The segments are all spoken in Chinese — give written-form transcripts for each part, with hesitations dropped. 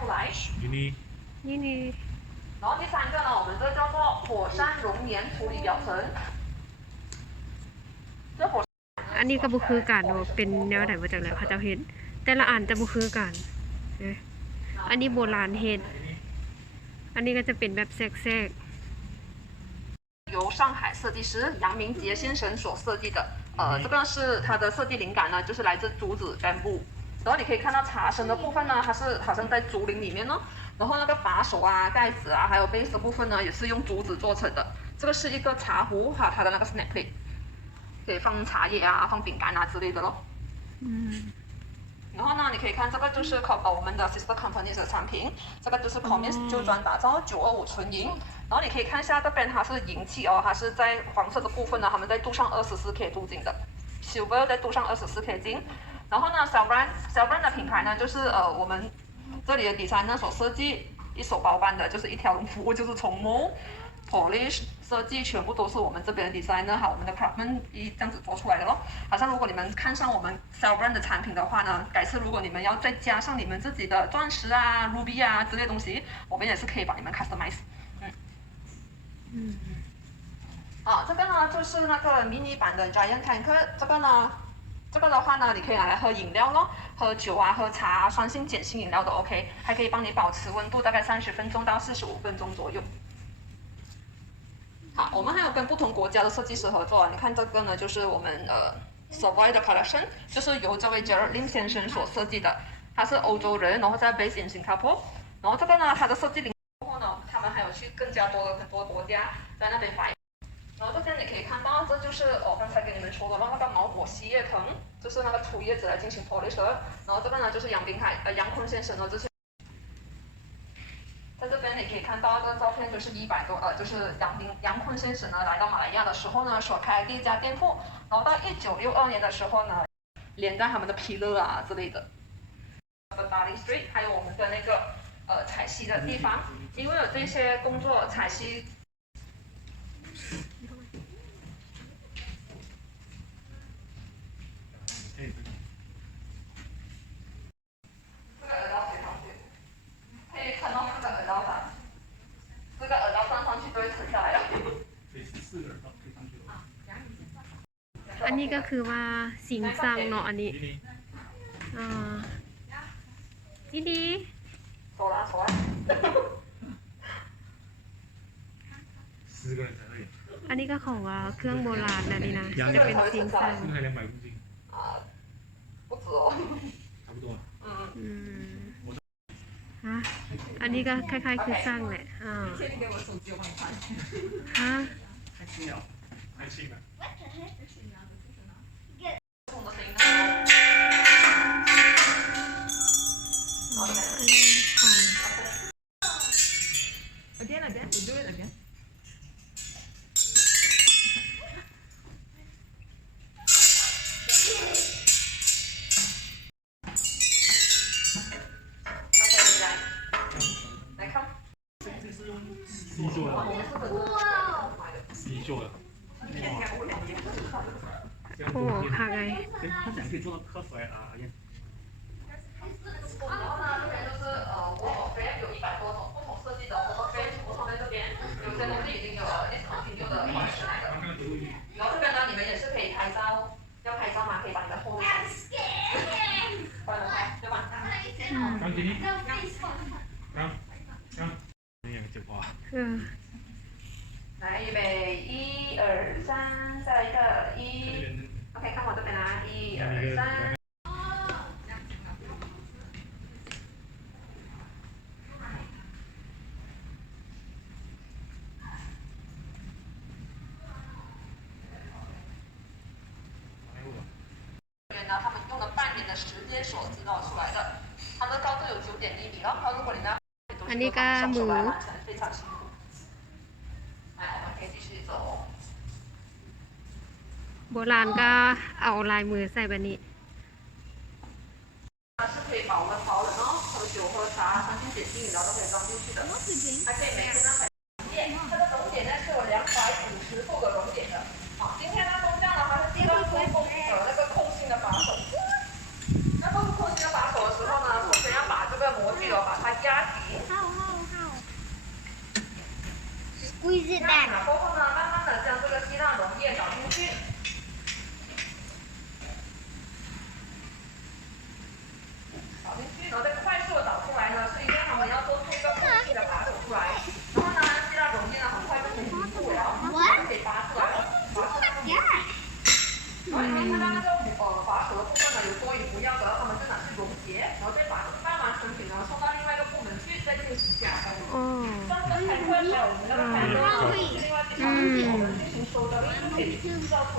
出来。นี่然后第三个呢，我们这叫做火山熔岩处理表层。อันนี้ก็บุคือกันว่าเป็นแนวไหนมาจากไหนเขาจะเห็นแต่ละอันจะบุคือกันอันนี้โบราณเห็ดอันนี้ก็จะเป็นแบบแทรก由上海设计师杨明杰先生所设计的。这个是它的设计灵感呢，就是来自竹子 bamboo。然后你可以看到茶身的部分呢，它是好像在竹林里面呢。然后那个把手啊、盖子啊，还有杯子部分呢，也是用竹子做成的。这个是一个茶壶哈，它的那个 snack plate， 可以放茶叶啊、放饼干啊之类的咯。然后呢，你可以看这个就是我们的 sister company 的产品，这个就是 Comis 就专打造925纯银。然后你可以看一下这边它是银器哦，它是在黄色的部分呢，他们在镀上24K 镀金的 ，silver 再镀上24K 金。然后呢，小 brand 的品牌呢，就是我们这里的designer所设计一手包办的，就是一条龙服务，就是从 polish 设计全部都是我们这边的 designer 哈，我们的 craftsman 这样子做出来的咯。好像如果你们看上我们 Cell Brand 的产品的话呢，改次如果你们要再加上你们自己的钻石啊、ruby 啊之类东西，我们也是可以帮你们 customize。这个呢就是那个 mini 版的 Giant Tank， 这个的话呢，你可以拿来喝饮料咯，喝酒啊、喝茶啊、酸性、碱性饮料都 OK， 还可以帮你保持温度大概30分钟到45分钟左右。好，我们还有跟不同国家的设计师合作，你看这个呢，就是我们Savoy 的 collection， 就是由这位 Gerard Lim 先生所设计的，他是欧洲人，然后在 base in Singapore， 然后这个呢，他的设计灵过后呢，他们还有去更加多的很多国家在那边发。然后这边你可以看到，这就是刚才跟你们说的那个毛果细叶藤，就是那个粗叶子来进行 polish 的。然后这个呢就是杨坤先生的之前，在这边你可以看到这个照片，就是100多就是杨坤先生呢来到马来亚的时候呢所开的第一家店铺，然后到1962年的时候呢，连带他们的 pillar 啊之类的。Bali Street 还有我们的那个采溪的地方，因为有这些工作采溪。อันนี้ก็คือว่าสิงสังเนาะอันนี้นี่ดีอันนี้ก็ของเครื่องโบราณนะนี่นะจะเป็นสิงสังอันนี้ก็คล้ายๆคือสร้างแหละAgain, we do it again. โอ้ค่ะไง它怎样可以做到磕出来啊？有100多种不同设计的我放在这边，有些东西已经有了 discontinue 的款式来的。然后这边呢，你们也是可以拍照，要拍照吗？可以把你的后面帮你们拍，对吧？来，预备，1、2、3，再来一个，OK， 看我这边啊，1、2、3。他们用了半年的时间所制造出来的，它的高度有9.1米了。如果你呢，อันนี้ก็มือ非常辛苦。来，我们可以继续走。โบราณก็เอาลายมือใส่แบบนี้它是可以保温哦，喝酒喝茶、酸性碱性饮料都可以装进去的，还可以每天呢它的熔点呢是有250度的熔点的。今天呢工匠呢它是第2空那个空心的把手，那空心的把手的时候呢，首先要把这个模具把它压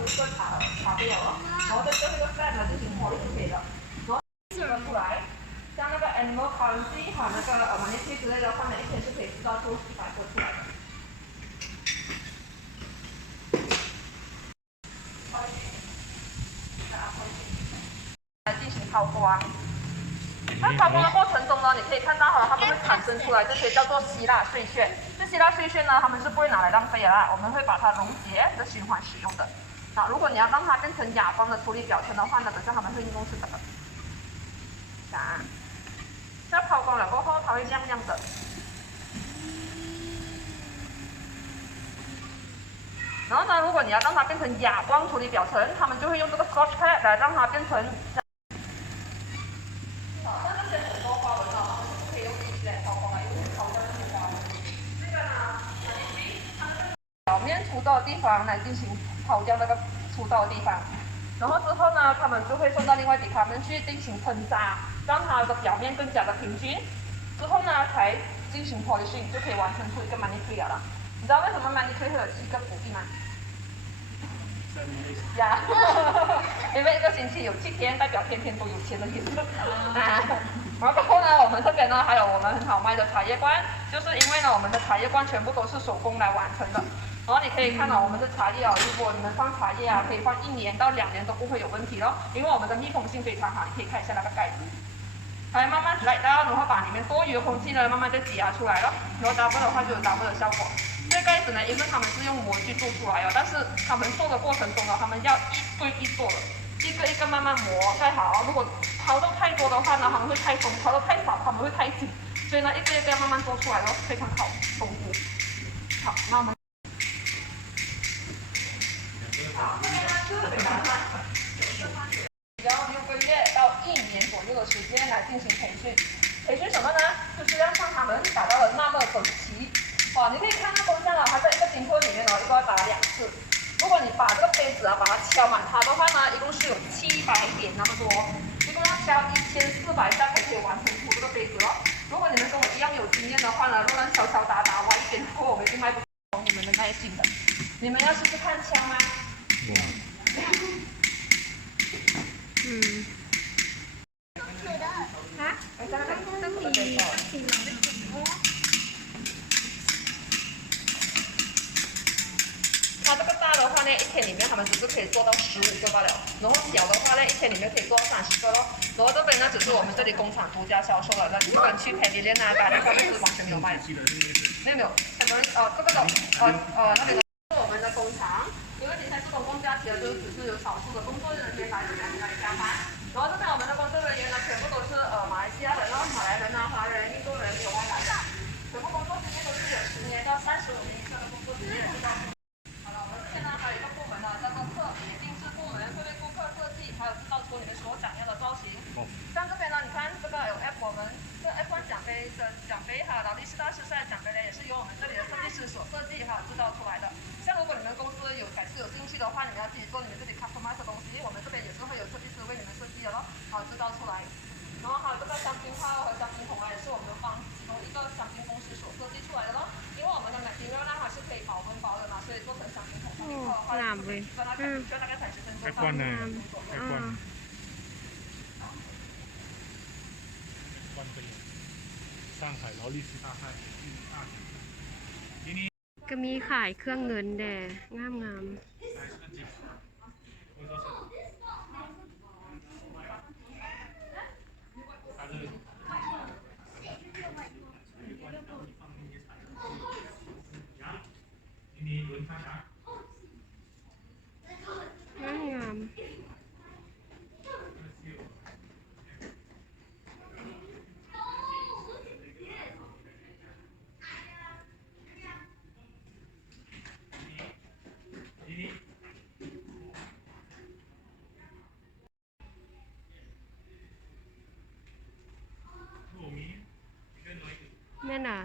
出一个茶杯了，然后在最后一个 flat 呢进行 polish 就可以了。然后这个出来，像那个 animal currency 和那个money tree 之类的话呢，一天是可以制造出100个出来的。来进行抛光。在抛光的过程中呢，你可以看到哈，它们会产生出来这些叫做希腊碎屑。这希腊碎屑呢，它们是不会拿来浪费的啦，我们会把它溶解的循环使用的。那如果你要让它变成哑光的处理表层的话呢，等下他们会用是这个。啊，这抛光了过后，它会亮亮的。然后呢，如果你要让它变成哑光处理表层，他们就会用这个 Scotch pad 来让它变成。表面粗糙的地方来进行抛掉那个粗糙的地方，然后之后呢，他们就会送到另外地方去进行喷砂，让它的表面更加的平均。之后呢，才进行 polishing， 就可以完成出一个 manicure 了。你知道为什么 manicure 会有7个辅币吗？呀，因为1个星期有7天，代表天天都有钱的意思。然后呢，我们这边呢还有我们很好卖的茶叶罐，就是因为呢我们的茶叶罐全部都是手工来完成的。然后你可以看到我们的茶叶如果你们放茶叶可以放1年到2年都不会有问题咯，因为我们的密封性非常好，你可以看一下那个盖子。还慢慢来到，然后把里面多余的空气呢慢慢再挤压出来了，然后 double 的话就有 double 的效果。这个盖子呢，因为他们是用模具做出来的，但是他们做的过程中呢，他们要一对一做的，一个一个慢慢磨再好。如果抛到太多的话呢，他们会太松；抛到太少，他们会太紧。所以呢，一个一个慢慢做出来的，非常好功夫。好，那我们。好，这边呢是非常慢。要6个月到1年左右的时间来进行培训。培训什么呢？就是要让他们达到了那么整齐。哇，你可以看到工匠他在一个金库里面一共要打2次。如果你把这个杯子把它敲满它的话呢，一共是有700点那么多，一共要敲1400下才可以完成出这个杯子哦。如果你们跟我一样有经验的话呢，乱敲敲打打，晚一点过我们一定卖不懂你们的耐心的。你们要试试看敲吗？它这个大的话呢，一天里面他们只是可以做到15个罢了，然后小的话呢，一天里面可以做到30个咯。然后这边呢，只是我们这里工厂独家销售的，那不管去 Pavilion 大家上面是完全没有卖的。没有，很多人这个的那边的是我们的工厂，因为今天是公共假期了，就只是有少数的工作人员来加班。然后这边我们的工作人员呢，全部都是马来西亚人马来人华人、印度人有外来的，全部工作经验都是有10年到35年以上的工作经验。好了，我们这边呢还有一个部门呢，叫做特别定制部门，会为顾客设计还有制造出你们所想要的造型。像这边呢，你看这个有 F 我们这 F1 奖杯的奖杯劳力士大师赛奖杯呢，也是由我们这里的设计师所设计制造出来的。像如果你们公司改次有兴趣的话，你们要自己做你们自己 customize 的东西，我们这边也是会有设计师为你们设计的咯，制造出来。然后还有这个香槟泡和香槟桶也是我们帮其中一个香槟公司所设计出来的咯。因为我们的 material 呢还是可以保温包的嘛，所以做成香槟桶、香槟泡的话，需要大概30分钟到1分钟左右。上海劳力士大赛ที่นี่ ก็มีขายเครื่องเงินแด่งามงามแม่น่ะ